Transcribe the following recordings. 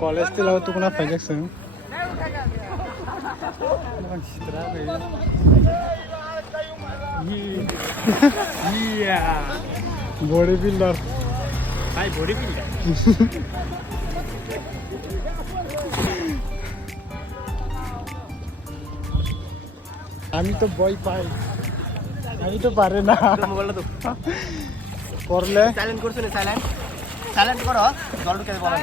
college ते लावतो कोणा पाहिजे सांग बॉडी बिल्डर हाय बॉडी बिल्डर আমি তো বই পাই আমি তো পারে না মোবাইলটা তো করলে সাইলেন্ট করছ না সাইলেন্ট করো জল ঢুকে বলো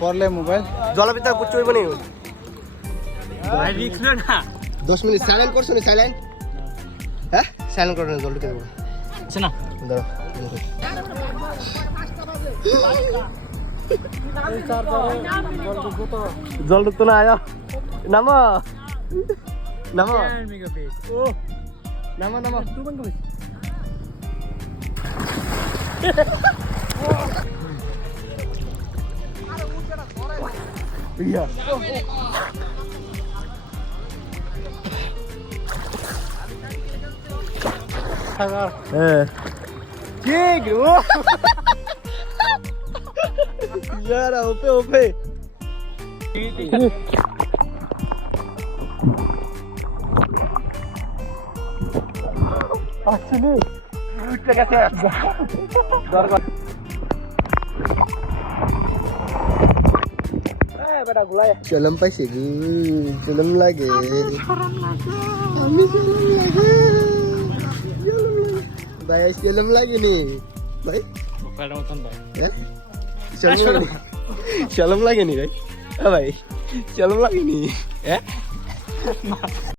করলে মোবাইল জলের ভিতরে পুচ্ছ হইব নি ভাই রিস্ক না 10 মিনিট সাইলেন্ট করছ না সাইলেন্ট হ্যাঁ সাইলেন্ট করো না জল ঢুকে দেবো আচ্ছা না দাও জল ঢুকতো না আয়া নামো নামো ও নামো নামো তুই বন্ধ করিস iya সাগর ঠিক ও यार ओपे ओपे আসলে উঠতে গেছে দরকার বেটা গুলাই চলম পাইছে গু চলম লাগে আমি চলম লাগে ভাই চলম লাগে নি ভাই মোবাইল মতন ভাই হ্যাঁ চলম লাগে নি ভাই ভাই চলম লাগে নি হ্যাঁ